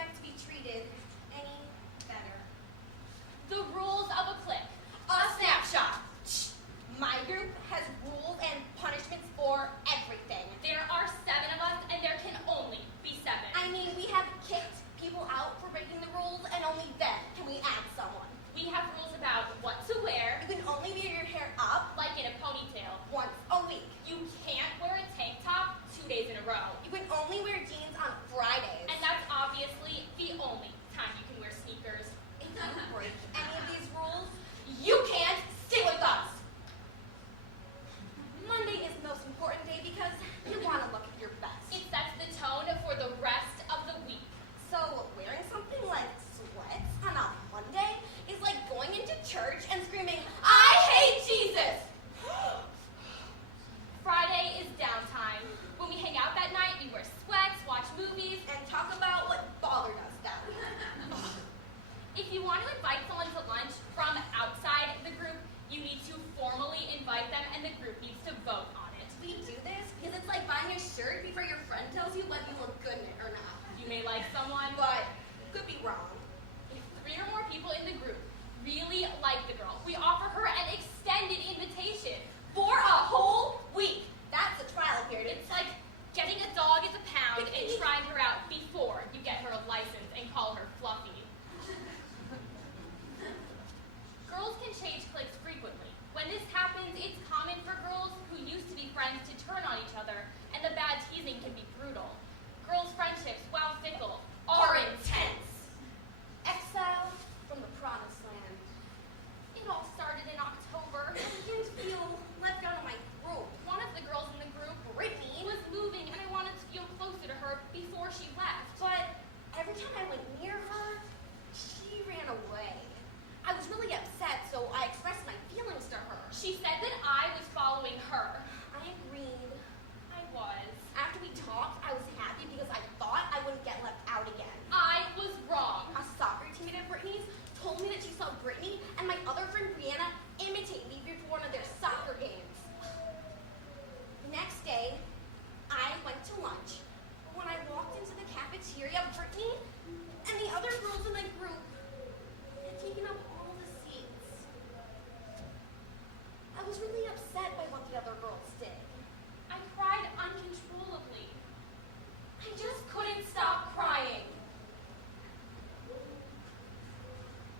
expect to be treated any better. The rules of a clique. A snapshot. My group has rules and punishments for everything. There are 7 of us, and there can only be 7. I mean, we have kicked people out for breaking the rules, and only then can we add someone. We have rules about what to wear, You can only wear your hair up like in a ponytail. once a week. You can't wear a tank top 2 days in a row. You can only wear jeans on Fridays. And that's obviously the only time you can wear sneakers. If you break any of these rules, you can't stay with us. Monday is the most important day because you want to look at your best. It sets the tone for the rest of the week. So wearing something like sweats on a Monday is like going into church and screaming, "I hate Jesus!" Friday is downtime. When we hang out that night, we wear sweats, watch movies. And talk about what bothered us that week. If you want to invite someone to lunch from outside the group, you need to formally invite them and the group needs to vote on it. We do this because it's like buying a shirt before your friend tells you whether you look good in it or not. You may like someone, But could be wrong. if 3 or more people in the group really like the girl, we offer her an extended invitation For a whole week. That's a trial period. It's like getting a dog as a pound and trying her out before you get her a license and call her Fluffy. Girls can change cliques frequently. When this happens, it's common for girls who used to be friends to turn on each other, and the bad teasing can be brutal. Girls' friendships, while fickle, are intense. Exile from the promised land. It all started in October. I begin to feel left out of my group. One of the girls in the group, Brittany, was moving, and I wanted to feel closer to her before she left. but every time I went near her, she ran away. I was really upset, so I expressed my feelings to her. She said that I was following her. I agreed. I was. After we talked, I was happy because I thought I wouldn't get left out again. I was wrong. A soccer teammate of Brittany's told me that she saw Brittany and my other friend Brianna imitate me before one of their soccer games. The next day, I went to lunch. When I walked into the cafeteria, Brittany and the other girls in the group had taken up all the seats. I was really upset by what the other girls did. I cried uncontrollably. I just couldn't stop crying.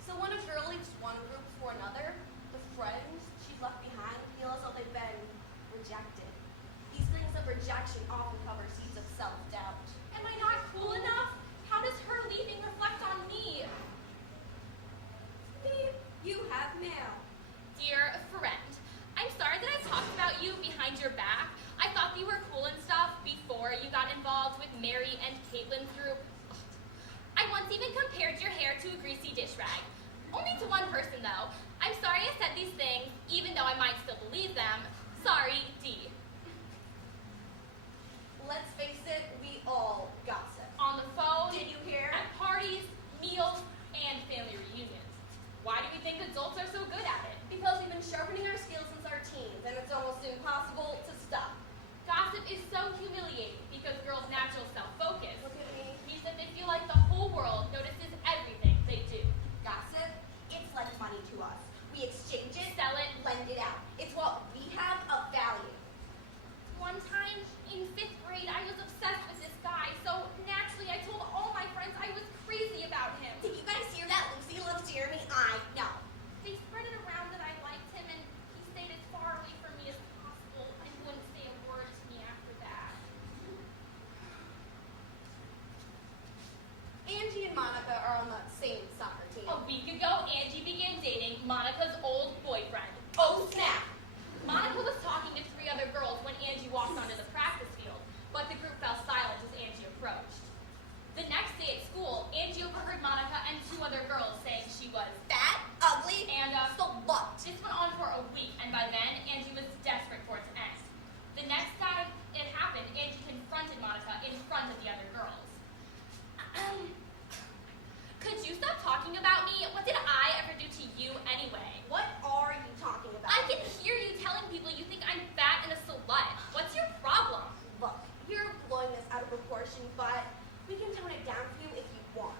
So when a girl leaves one group for another, the friends she's left behind feel as though they've been rejected. These feelings of rejection often cover seeds of self-doubt. Am I not cool enough? How does her leaving reflect on me? You have mail. Dear friend, I'm sorry that I talked about you behind your back. I thought you were cool and stuff before you got involved with Mary and Caitlin's group. I once even compared your hair to a greasy dish rag. Only to one person, though. I'm sorry I said these things, even though I might still believe them. Sorry, D. Let's face it, we all gossip. On the phone, Did you hear? at parties, meals, and family reunions. Why do we think adults are so good at it? Because we've been sharpening our skills since our teens, and it's almost impossible to stop. Gossip is so humiliating because girls' natural self-focus Look at me. means that they feel like the whole world notices everything they do. Gossip, it's like money to us. We exchange it, Sell it. lend it out. It's what we have of value. One time in 5th grade, I was obsessed with this guy, so naturally I told all my friends I was crazy about him. Did you guys hear that? Lucy loves Jeremy. I know. They spread it around that I liked him, and he stayed as far away from me as possible and wouldn't say a word to me after that. Angie and Monica are on the same soccer team. A week ago, Angie began dating Monica's old boyfriend. Oh, snap! Monica was talking to 3 other girls when Angie walked onto the practice field, but the group fell silent as Angie approached. The next day at school, Angie overheard Monica and 2 other girls saying she was Fat, ugly, and slut. this went on for a week, and by then, Angie was desperate for it to end. The next time it happened, Angie confronted Monica in front of the other girls. Could you stop talking about me? What did I ever do to you anyway? What are you talking about? I can hear you telling people you think I'm fat and a slut. What's your problem? Look, you're blowing this out of proportion, but we can tone it down for you if you want.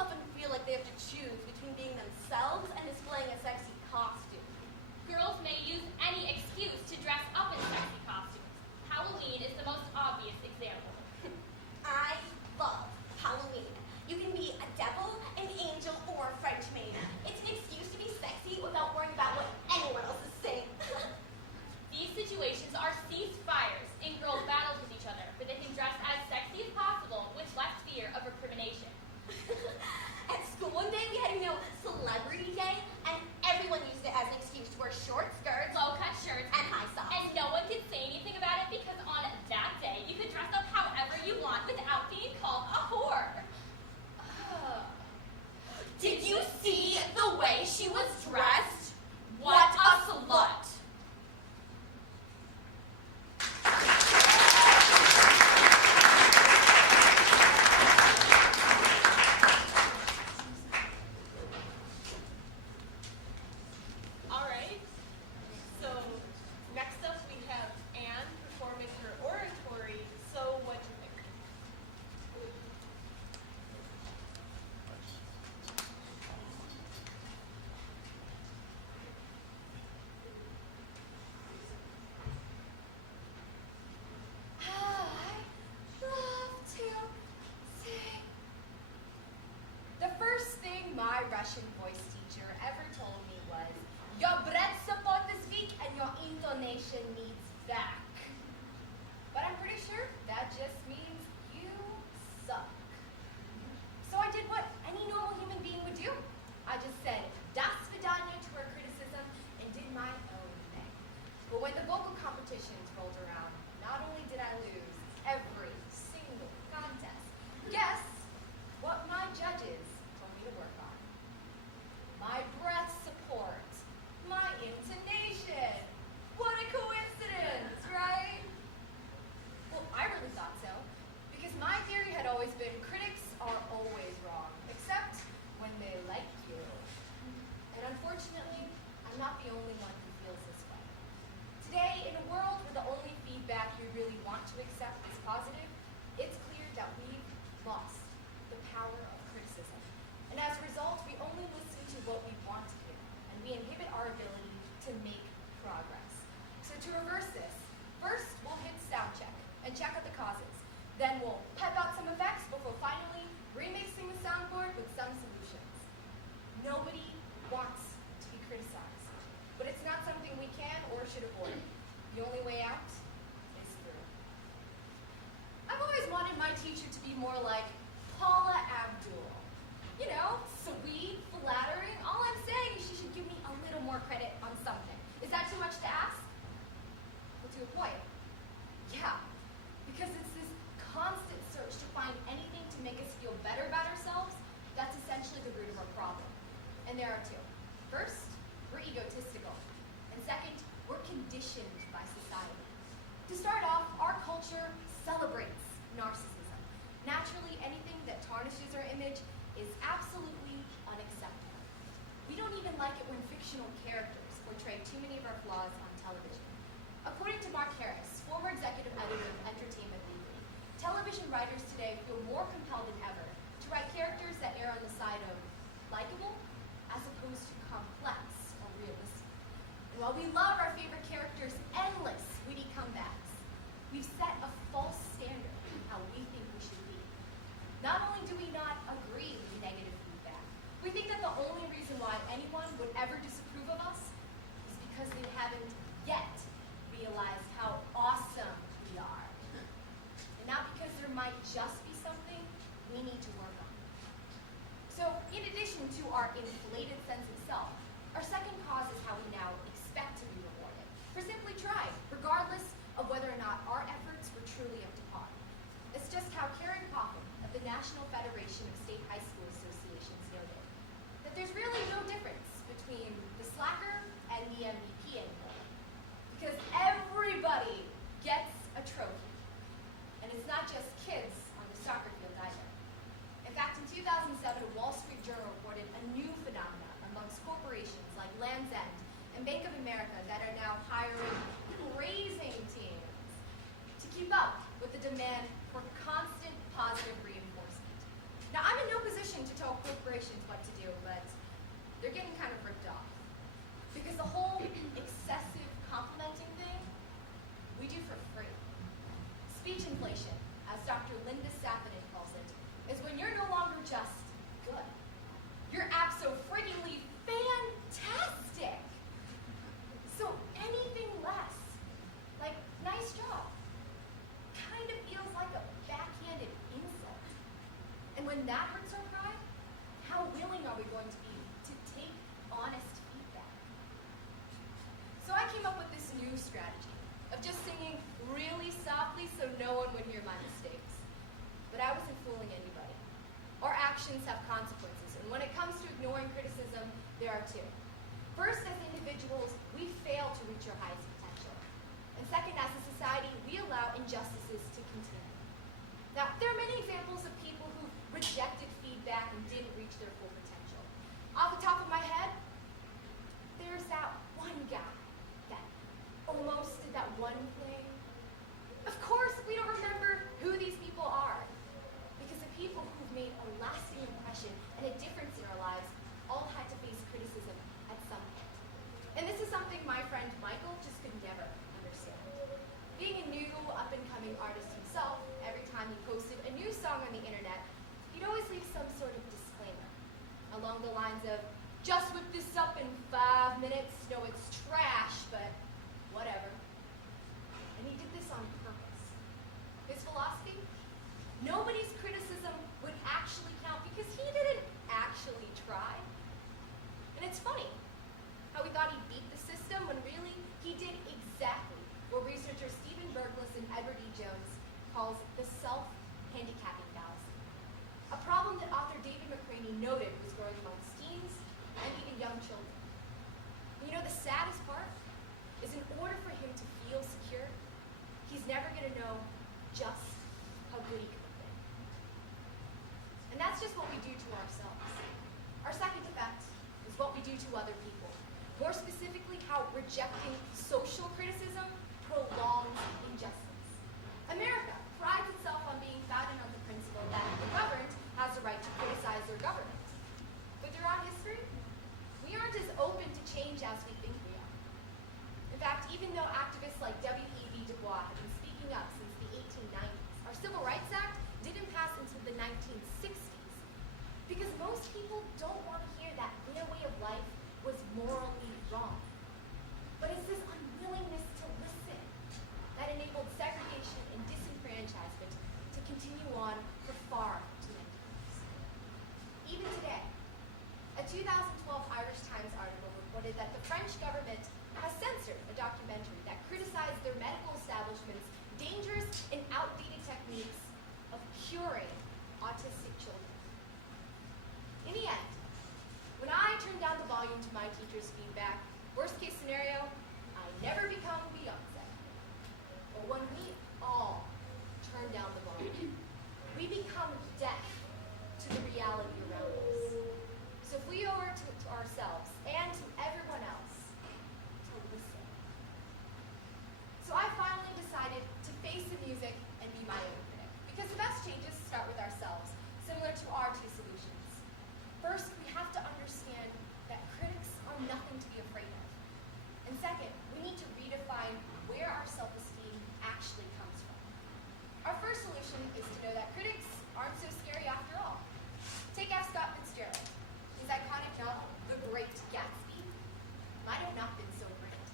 often feel like they have to choose between being themselves and displaying a sexy costume. Girls may use any excuse to dress up in sexy costumes. Halloween is the most obvious example. I love Halloween. You can be a devil, an angel, or a French maid. It's an excuse to be sexy without worrying about what anyone else is saying. These situations are ceasefires in girls' battles with each other, where they can dress as sexy as possible with less fear of recrimination. At school one day, we had Celebrity Day, and everyone used it as an excuse to wear short skirts, Low-cut shirts, and high socks. and no one could say anything about it because on that day, you could dress up however you want without being called a whore. Did you see the way she was dressed? What a slut! All right. So next up we have Anne performing her oratory. So what'd you think? I love to sing. The first thing my Russian voice teacher ever told me was, your breath support is weak and your intonation needs back. But I'm pretty sure that just means you suck. So I did what any normal human being would do. I just said, das vidanya to her criticism and did my own thing. But when the vocal competitions rolled around, not only did I lose every single contest, guess what my judges told me to work on? My breath support, my intonation. What a coincidence, right? Well, I really thought so, because my theory had always been critics are always wrong, except when they like you. And unfortunately, I'm not the only one who feels this way. Today, in a world where the only feedback you really want to accept is positive, it's clear that we've lost the power of criticism. And as a result, we only listen to what we want to hear, and we inhibit our ability to make progress. So to reverse this, first we'll hit sound check and check out the causes. Then we'll pep out some effects before finally remixing the soundboard with some solutions. Nobody wants to be criticized, but it's not something we can or should avoid. The only way out is through. I've always wanted my teacher to be more like Paula Abdul. You know, sweet, flattering. All I'm saying is she should give me a little more credit on something. Is that too much to ask? Well, to a point. Yeah, because it's this constant search to find anything to make us feel better about ourselves that's essentially the root of our problem. And there are two. First, we're egotistical. And second, we're conditioned by society. To start off, our culture celebrates narcissism. Naturally, anything that tarnishes our image is absolutely unacceptable. We don't even like it when fictional characters portray too many of our flaws on television. According to Mark Harris, former executive editor of Entertainment Weekly, television writers today feel more compelled than ever to write characters that err on the side of likable as opposed to complex or realistic. And while we love our favorite characters' endless witty comebacks, we've set a false standard for how we think we should be. Not only do we not agree with negative feedback, we think that the only reason why anyone would ever disapprove of us is because they haven't yet realized how awesome we are. And not because there might just be something we need to work on. So, in addition to our inflated sense of self, our second cause is how we now expect to be rewarded for simply trying, regardless of whether or not our efforts were truly up to par. It's just how Karen Coffin of the National Federation of State High School Associations noted that there's really no difference between the slacker and the MVP anymore, because everybody gets a trophy. And it's not just kids on the soccer field either. In fact, in 2007, a Wall Street Journal reported a new phenomenon amongst corporations like Land's End and Bank of America that are now hiring praising teams to keep up with the demand for constant positive reinforcement. Now, I'm in no position mission to tell corporations what to do, but they're getting kind of ripped off. Because the whole excessive complimenting thing, we do for free. Speech inflation, as Dr. Linda Sappinen calls it, is when you're no longer just good. You're abso-friggingly fantastic. So anything less, like nice job, kind of feels like a backhanded insult. And when that hurts our pride, how willing are we going to be to take honest feedback? So I came up with this new strategy of just singing really softly so no one would hear my mistakes. But I wasn't fooling anybody. Our actions have consequences, and when it comes to ignoring criticism, there are two. First, as individuals, we fail to reach our highest potential. And second, as a society, we allow injustices to continue. Now, there are many examples of people who rejected feedback and didn't reach their full potential. Off the top of my head, there's that one guy that almost did that one thing. Of course, we don't remember who these people are, because the people who've made a lasting impression and a difference in our lives all had to face criticism at some point. And this is something my friend Michael just could never understand. Being a new, up-and-coming artist himself, every time he posted a new song on the internet, he'd always leave some sort of disclaimer along the lines of, just whip this up in 5 minutes, no, it's trash, but whatever. And he did this on purpose. His philosophy? Nobody's criticism would actually count because he didn't actually try. And it's funny how we thought he beat the system when really he did exactly what researcher Stephen Berglas and Edward E. Jones calls the self-handicapping fallacy. A problem that author David McCraney noted was growing amongst teens and even young children. And you know, the saddest part is in order for him to feel secure, he's never going to know just how good he could have been. And that's just what we do to ourselves. Our second effect is what we do to other people. More specifically, how rejecting social criticism prolongs injustice. America prides itself on being founded on the principle that the governed has the right to criticize their government. But throughout history, we aren't as open to change as we think we are. In fact, even though activists like W.E.B. Du Bois have been speaking up since the 1890s, our Civil Rights Act didn't pass until the 1960s. Because most people don't want to hear that their way of life was morally wrong. But it's this unwillingness to listen that enabled segregation and disenfranchisement to continue on for far too many years. Even today, a 2012 Irish Times article reported that the French government has censored a documentary that criticized their medical establishment's dangerous and outdated techniques of curing autistic children. In the end, when I turned down the volume to my teacher's feedback, worst case scenario, I never become Beyonce. But when we all turn down the volume, we become deaf to the reality around us. So if we owe it to ourselves and to everyone else to listen. So I finally decided to face the music and be my own critic. Because the best changes start with ourselves, similar to our two solutions. First, we have to understand that critics are nothing to be afraid of. And second, we need to redefine where our self-esteem actually comes from. Our first solution is to know that critics aren't so scary after all. Take F. Scott Fitzgerald. His iconic novel, The Great Gatsby, might have not been so great.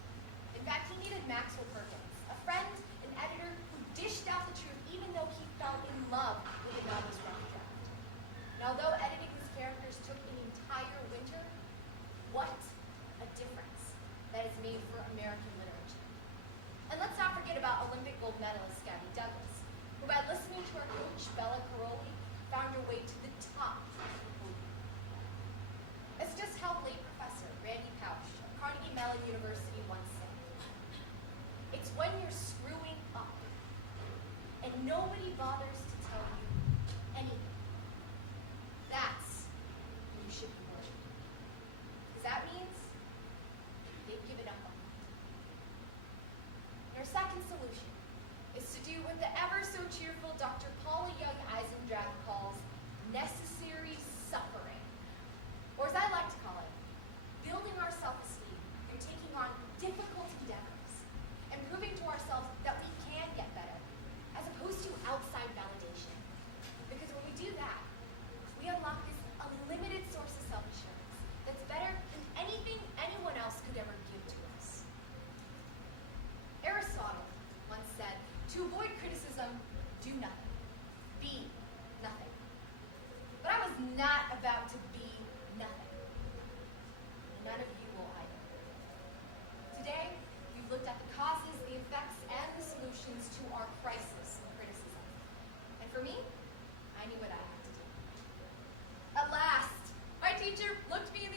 In fact, he needed Maxwell Perkins, a friend and editor who dished out the truth even though he fell in love with the novel's rough draft. And although editing his characters took an entire winter, what a difference that has made for American literature. And let's not forget about Olympic gold medalist Gabby Douglas, who by listening to her coach, Bella Caroli, found her way to the top of the podium. As just how late Professor Randy Pausch of Carnegie Mellon University once said, it's when you're screwing up and nobody bothers to tell you anything. That's when you should be worried. Because that means they've given up on you. Our second solution is to do what the ever so cheerful Dr. Paula Young Eisendrath calls necessary suffering. looked me in